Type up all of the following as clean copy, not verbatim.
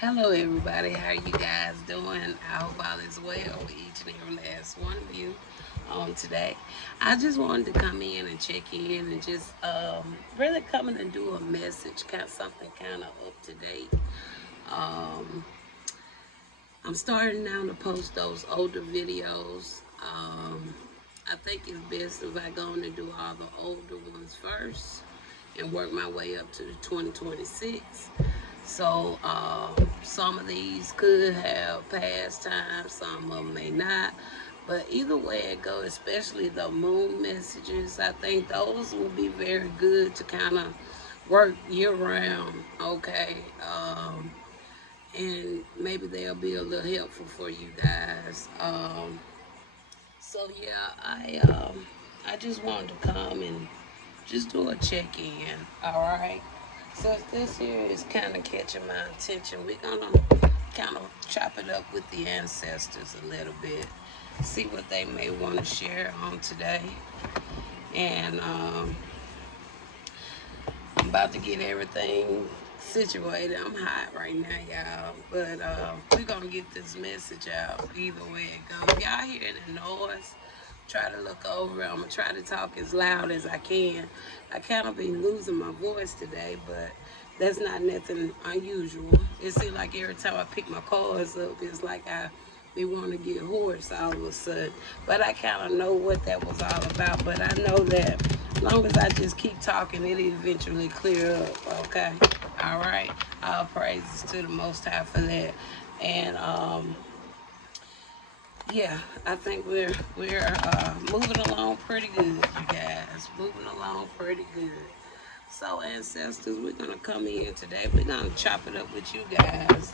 Hello everybody, how are you guys doing? I hope all is well with each and every last one of you today. I just wanted to come in and check in and just really come in and do a message, kind of something kind of up to date. Um, I'm starting now to post those older videos. I think it's best if I go on and do all the older ones first and work my way up to the 2026. So some of these could have past time, some of them may not. But either way it goes, especially the moon messages, I think those will be very good to kind of work year round, okay? And maybe they'll be a little helpful for you guys. So yeah, I just wanted to come and just do a check in. All right. Since this here is kind of catching my attention, we're gonna kind of chop it up with the ancestors a little bit, see what they may want to share on today. And I'm about to get everything situated. I'm hot right now, y'all, but we're gonna get this message out either way it goes. Y'all hear the noise? Try to look over. I'm gonna try to talk as loud as I can. I kind of been losing my voice today, but that's not nothing unusual. It seems like every time I pick my cards up, it's like I be wanting to get hoarse all of a sudden. But I kind of know what that was all about. But I know that as long as I just keep talking, it'll eventually clear up. Okay, all right. All praises to the Most High for that. And yeah, I think we're moving along pretty good, you guys. Moving along pretty good. So, ancestors, we're gonna come in today. We're gonna chop it up with you guys.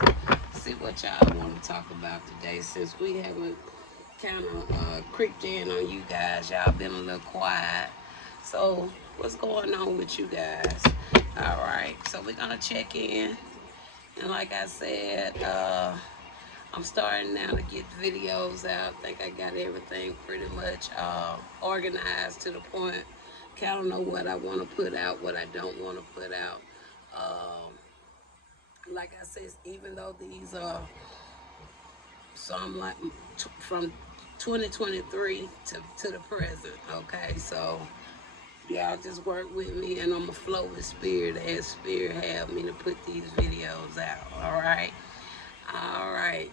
See what y'all want to talk about today, since we haven't kind of creeped in on you guys. Y'all been a little quiet. So, what's going on with you guys? All right. So we're gonna check in, and like I said, I'm starting now to get videos out. I think I got everything pretty much organized to the point. Kind of know what I want to put out, what I don't want to put out. Um, like I said, even though these are some like from 2023 to the present, okay? So y'all just work with me, and I'm going to flow with spirit as spirit have me to put these videos out, all right? All right.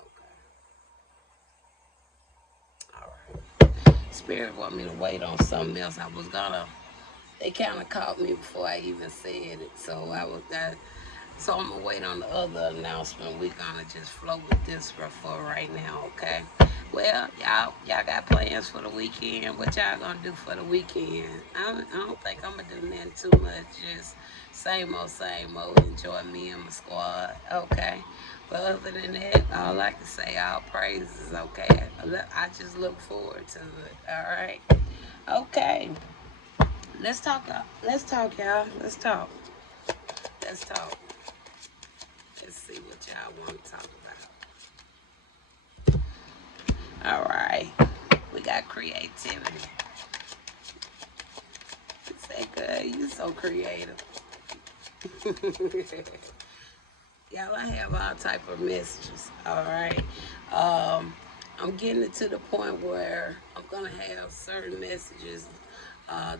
Okay. All right. Spirit want me to wait on something else. I was gonna. They kind of caught me before I even said it, so I was that. So I'm gonna wait on the other announcement. We're gonna just flow with this for right now, okay? Well, y'all got plans for the weekend. What y'all gonna do for the weekend? I don't think I'm gonna do nothing too much. Just same old, same old. Enjoy me and my squad, okay? But other than that, all I can say, all praises, okay? I just look forward to it. All right, okay. Let's talk. Let's talk, y'all. Let's talk. Let's talk. Let's see what y'all want to talk about. All right. We got creativity. Say, good. You so creative. Y'all, I have all type of messages. All right. Um, I'm getting it to the point where I'm gonna have certain messages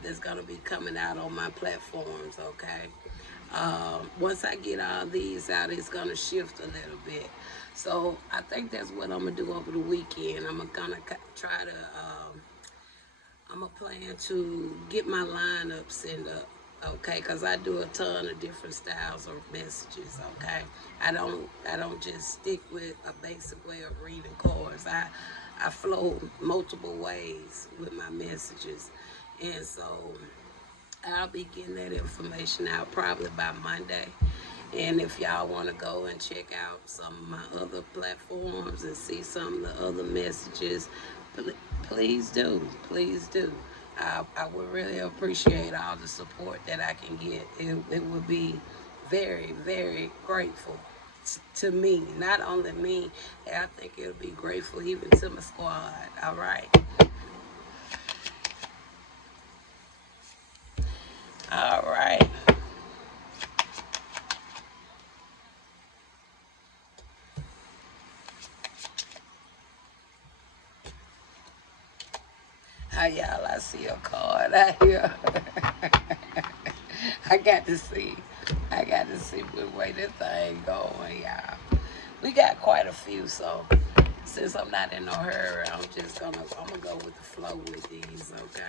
that's gonna be coming out on my platforms. Okay. Once I get all these out, it's gonna shift a little bit. So I think that's what I'm gonna do over the weekend. I'm gonna try to. I'm gonna plan to get my lineup set up, okay? Cause I do a ton of different styles of messages, okay? I don't just stick with a basic way of reading cards. I flow multiple ways with my messages, and so I'll be getting that information out probably by Monday. And if y'all want to go and check out some of my other platforms and see some of the other messages, please do. Please do. I would really appreciate all the support that I can get. It would be very, very grateful to me. Not only me, I think it'll be grateful even to my squad. All right. Hi y'all, I see a card out here. I got to see. I got to see which way this thing going, y'all. We got quite a few, so since I'm not in no hurry, I'm gonna go with the flow with these, okay?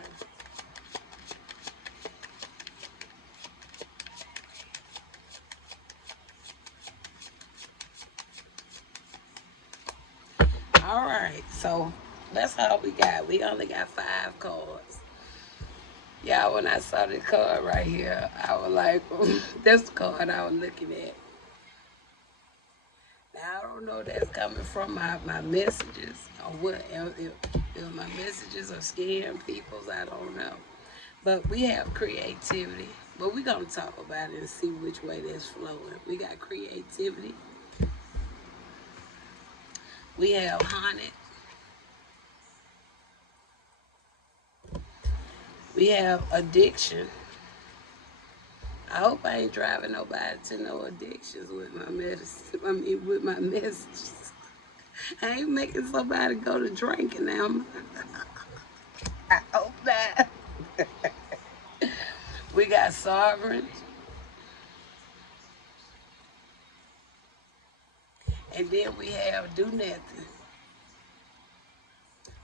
All right, so that's all we got. We only got 5 cards. Y'all, when I saw this card right here, I was like, that's the card I was looking at. Now, I don't know if that's coming from my messages or what. If my messages are scaring people's, I don't know. But we have creativity. But we're going to talk about it and see which way that's flowing. We got creativity. We have haunted. We have addiction. I hope I ain't driving nobody to no addictions with my medicine. I mean, with my messages. I ain't making somebody go to drinking now. I hope not. We got sovereign. And then we have do nothing.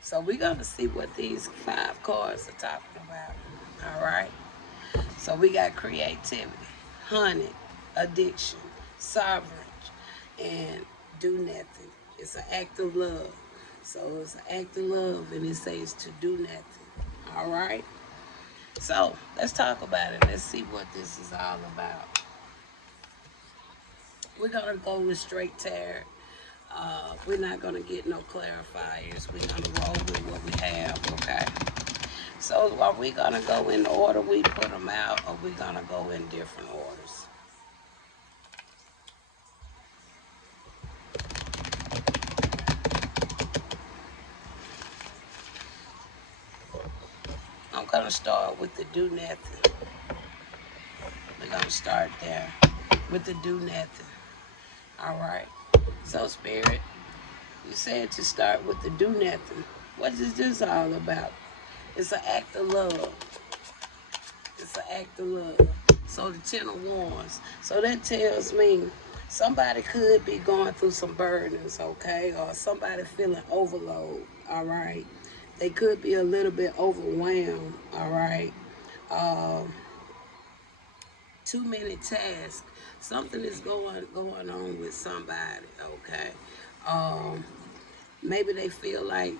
So we're going to see what these 5 cards are talking about. All right. So we got creativity, honey, addiction, sovereign, and do nothing. It's an act of love. So it's an act of love, and it says to do nothing. All right. So let's talk about it. Let's see what this is all about. We're gonna go with straight tarot. We're not gonna get no clarifiers. We're gonna roll with what we have. Okay. So are we gonna go in the order we put them out, or we gonna go in different orders? I'm gonna start with the do nothing. We're gonna start there with the do nothing. All right. So spirit, you said to start with the do nothing. What is this all about? It's an act of love. It's an act of love. So the 10 of Wands. So that tells me somebody could be going through some burdens, okay? Or somebody feeling overload, all right? They could be a little bit overwhelmed, all right? Um, Too many tasks. Something is going on with somebody, okay? Um, Maybe they feel like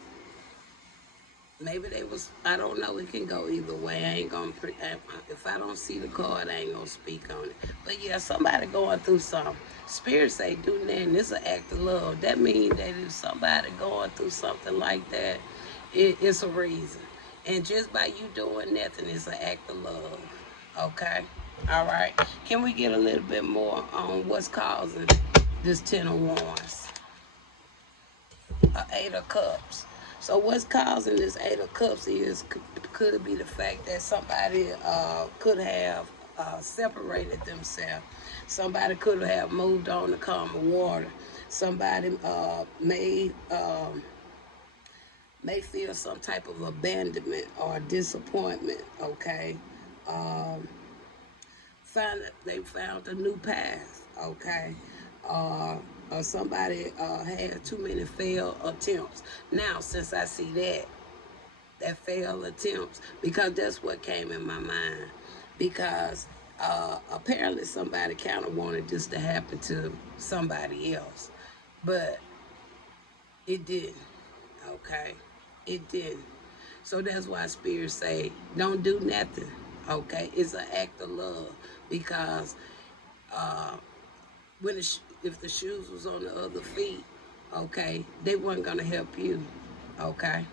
maybe they was, I don't know, it can go either way. I ain't gonna, if I don't see the card, I ain't gonna speak on it. But yeah, somebody going through something. Spirit say do nothing, it's an act of love. That means that if somebody going through something like that, it's a reason. And just by you doing nothing, it's an act of love. Okay? All right. Can we get a little bit more on what's causing this 10 of Wands? 8 of Cups. So what's causing this 8 of Cups is could be the fact that somebody could have separated themselves. Somebody could have moved on to calmer water. Somebody may feel some type of abandonment or disappointment. Okay, um, they found a new path. Okay, uh, or somebody had too many failed attempts. Now, since I see that failed attempts, because that's what came in my mind. Because apparently somebody kind of wanted this to happen to somebody else, but it didn't. Okay, it didn't. So that's why spirits say don't do nothing. Okay, it's an act of love because uh, if the shoes was on the other feet, okay, they weren't gonna help you. Okay,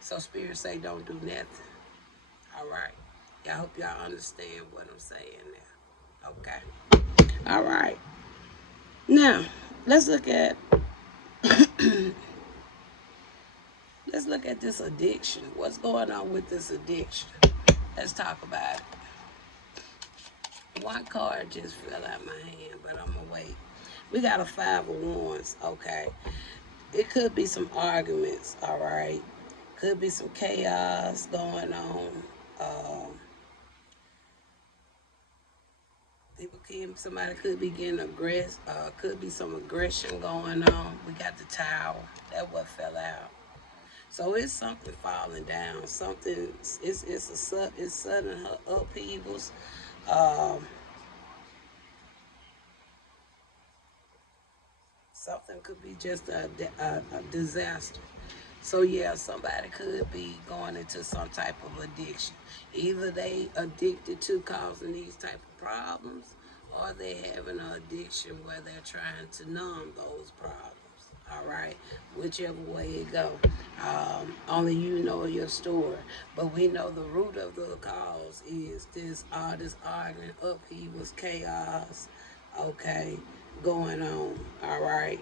so spirits say don't do nothing. All right, I hope y'all understand what I'm saying now. Okay, all right. Now let's look at let's look at this addiction. What's going on with this addiction? Let's talk about it. One card just fell out my hand, but I'm gonna wait. We got a 5 of Wands. Okay, it could be some arguments. All right, Could be some chaos going on. Um, somebody could be getting aggressive. Could be some aggression going on. We got the tower. That what fell out. So it's something falling down. Something. It's sudden upheavals. Um, Something could be just a disaster. So yeah, somebody could be going into some type of addiction. Either they addicted to causing these type of problems, or they having an addiction where they're trying to numb those problems. All right, whichever way it go. Only you know your story, but we know the root of the cause is this arguing, upheavals, chaos. Okay, going on. All right.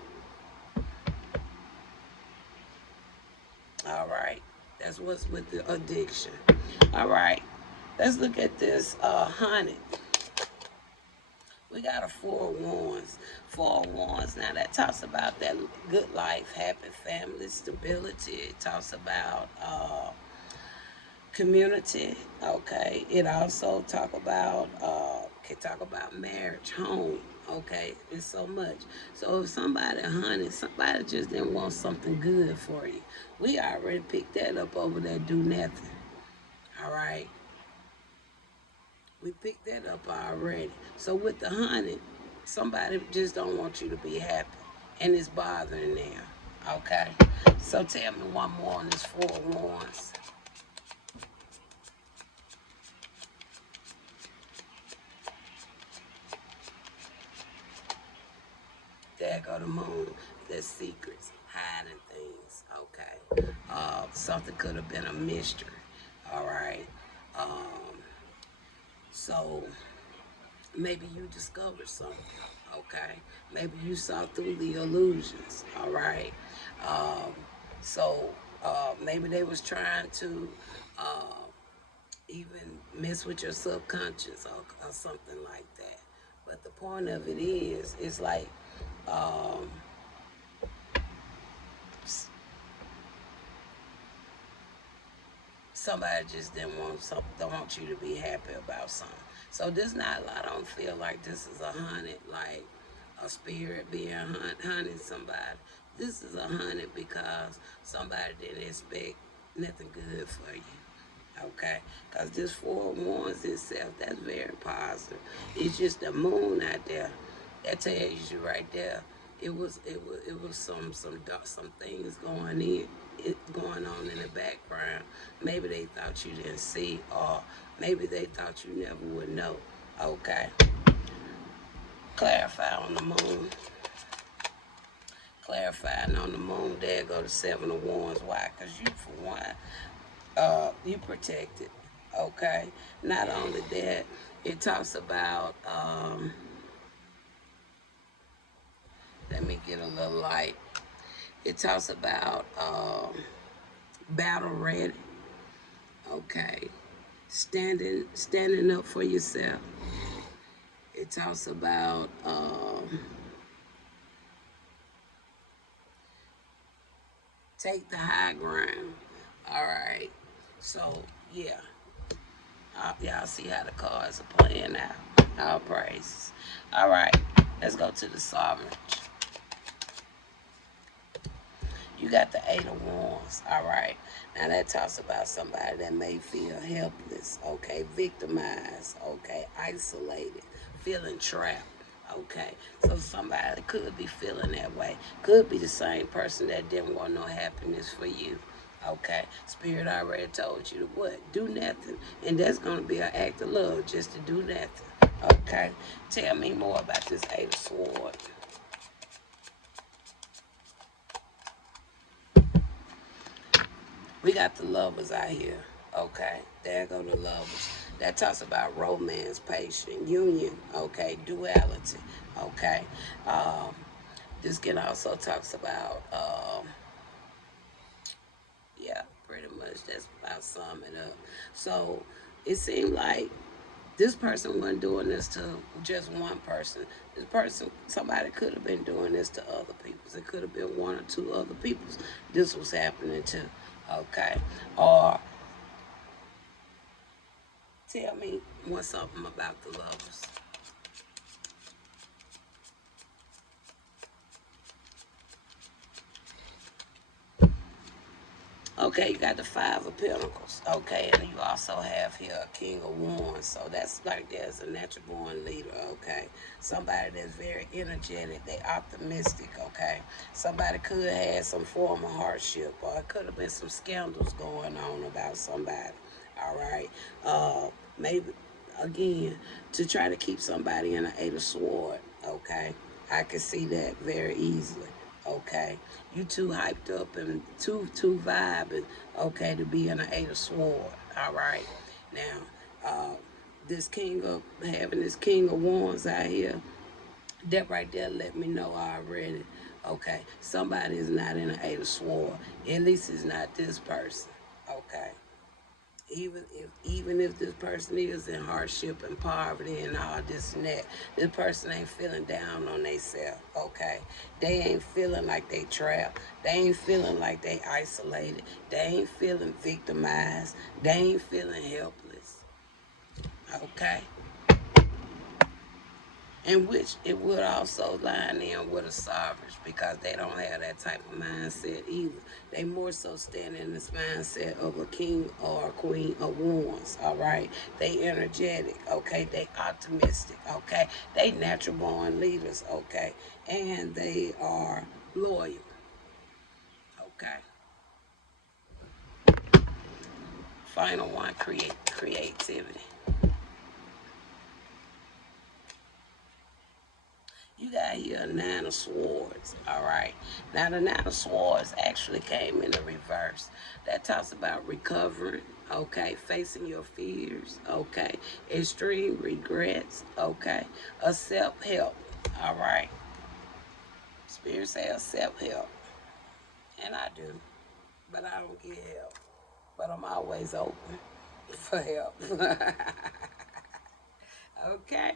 All right. That's what's with the addiction. All right. Let's look at this honey. We got a four of wands. Four of wands. Now that talks about that good life, happy family, stability. It talks about community. Okay. It also can talk about marriage, home. Okay. It's so much. So if somebody just didn't want something good for you. We already picked that up over there. Do nothing. All right. We picked that up already. So with the honey, somebody just don't want you to be happy, and it's bothering them. Okay. So tell me one more on this four of wands. There go the moon. There's secrets, hiding things. Okay. Something could have been a mystery. All right. Um, so maybe you discovered something. Okay. Maybe you saw through the illusions. All right. Um, so maybe they was trying to uh, even mess with your subconscious or something like that. But the point of it is, it's like um, somebody just don't want you to be happy about something. So this not I don't feel like this is a hunted like a spirit being hunting somebody. This is a hunted because somebody didn't expect nothing good for you. Okay, because this four of wands itself, that's very positive. It's just the moon out there that tells you right there. It was some things going on in the background. Maybe they thought you didn't see, or maybe they thought you never would know. Okay, clarify on the moon. Clarifying on the moon. There go the seven of wands. Why? Because you, for one, you protected. Okay. Not only that, it talks about. Let me get a little light. It talks about battle ready. Okay. Standing up for yourself. It talks about take the high ground. All right. So yeah, y'all see how the cards are playing out. All praises. All right. Let's go to the sovereign. You got the Eight of Wands, all right? Now that talks about somebody that may feel helpless, okay, victimized, okay, isolated, feeling trapped, okay? So somebody could be feeling that way. Could be the same person that didn't want no happiness for you, okay? Spirit already told you to what? Do nothing. And that's going to be an act of love, just to do nothing, okay? Tell me more about this Eight of Swords. We got the lovers out here. Okay, there go the lovers. That talks about romance, patience, union. Okay, duality. Okay, um, this can also talks about yeah, pretty much that's about summing up. So it seemed like this person wasn't doing this to just one person. This person, somebody could have been doing this to other people. It could have been one or two other people's. This was happening to. Okay. Or tell me something about the lovers. Okay, you got the Five of Pentacles. Okay, and you also have here a King of Wands. So that's like there's a natural born leader. Okay, somebody that's very energetic. They optimistic. Okay, somebody could have some form of hardship, or it could have been some scandals going on about somebody. All right, maybe again to try to keep somebody in an Eight of Sword. Okay, I can see that very easily. Okay, you too hyped up and too vibing. Okay, to be in an Eight of Sword. All right, now this king of having this King of Wands out here, that right there let me know already. Okay, somebody is not in an Eight of Sword. At least it's not this person. Okay, even if this person is in hardship and poverty and all this and that, this person ain't feeling down on themselves. Okay, they ain't feeling like they trapped. They ain't feeling like they isolated. They ain't feeling victimized. They ain't feeling helpless. Okay, in which it would also line in with a sovereign because they don't have that type of mindset either. They more so stand in this mindset of a king or a queen of wands, all right? They energetic, okay? They optimistic, okay? They natural born leaders, okay? And they are loyal, okay? Final one, creativity. You got here a Nine of Swords, all right? Now, the Nine of Swords actually came in the reverse. That talks about recovering, okay? Facing your fears, okay? Extreme regrets, okay? A self-help, all right? Spirit says self-help, and I do, but I don't get help. But I'm always open for help, okay?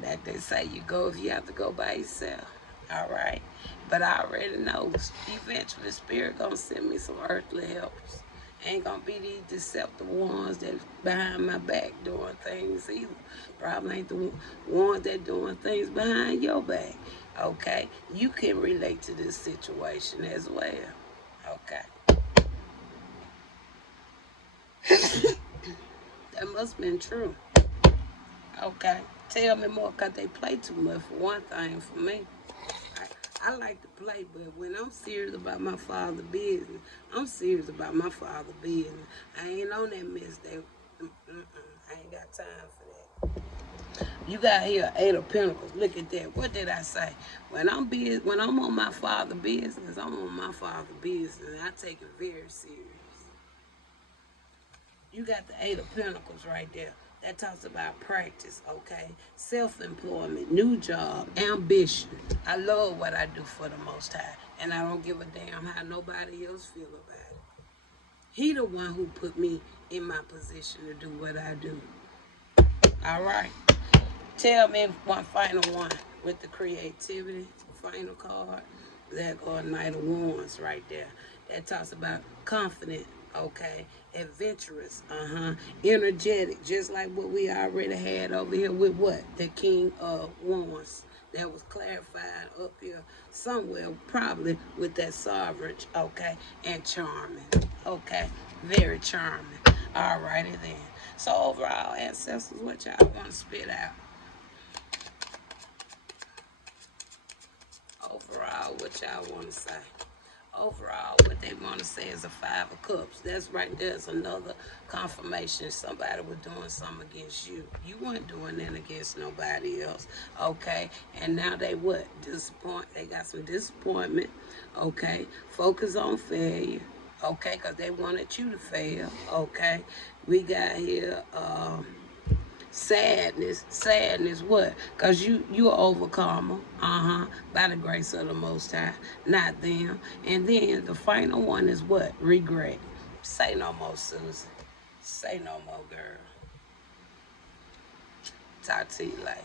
That they say you go if you have to go by yourself. All right. But I already know eventually spirit gonna send me some earthly helpers. Ain't gonna be these deceptive ones that behind my back doing things either. Probably ain't the ones that doing things behind your back. Okay. You can relate to this situation as well. Okay. That must have been true. Okay. Tell me more, because they play too much for one thing for me. I like to play, but when I'm serious about my father's business, I'm serious about my father's business. I ain't on that mess. I ain't got time for that. You got here Eight of Pentacles. Look at that. What did I say? When I'm on my father's business, I'm on my father's business. And I take it very serious. You got the Eight of Pentacles right there. That talks about practice, okay? Self-employment, new job, ambition. I love what I do for the Most High, and I don't give a damn how nobody else feel about it. He the one who put me in my position to do what I do. All right. Tell me one final one with the creativity, final card. That go Knight of Wands right there. That talks about confident, okay, adventurous, energetic, just like what we already had over here with what? The King of Wands. That was clarified up here somewhere, probably with that sovereign, okay, and charming, okay, very charming. All righty then. So overall, ancestors, what y'all want to spit out? Overall, what y'all want to say? Overall, what they want to say is a Five of Cups. That's right there's another confirmation somebody was doing something against you. You weren't doing that against nobody else, okay? And now they what? They got some disappointment, okay? Focus on failure, okay? Because they wanted you to fail, okay? We got here, sadness what? Because you are overcomer, by the grace of the Most High, not them. And then the final one is what? Regret. Say no more, Susan. Say no more, girl. Talk to you later.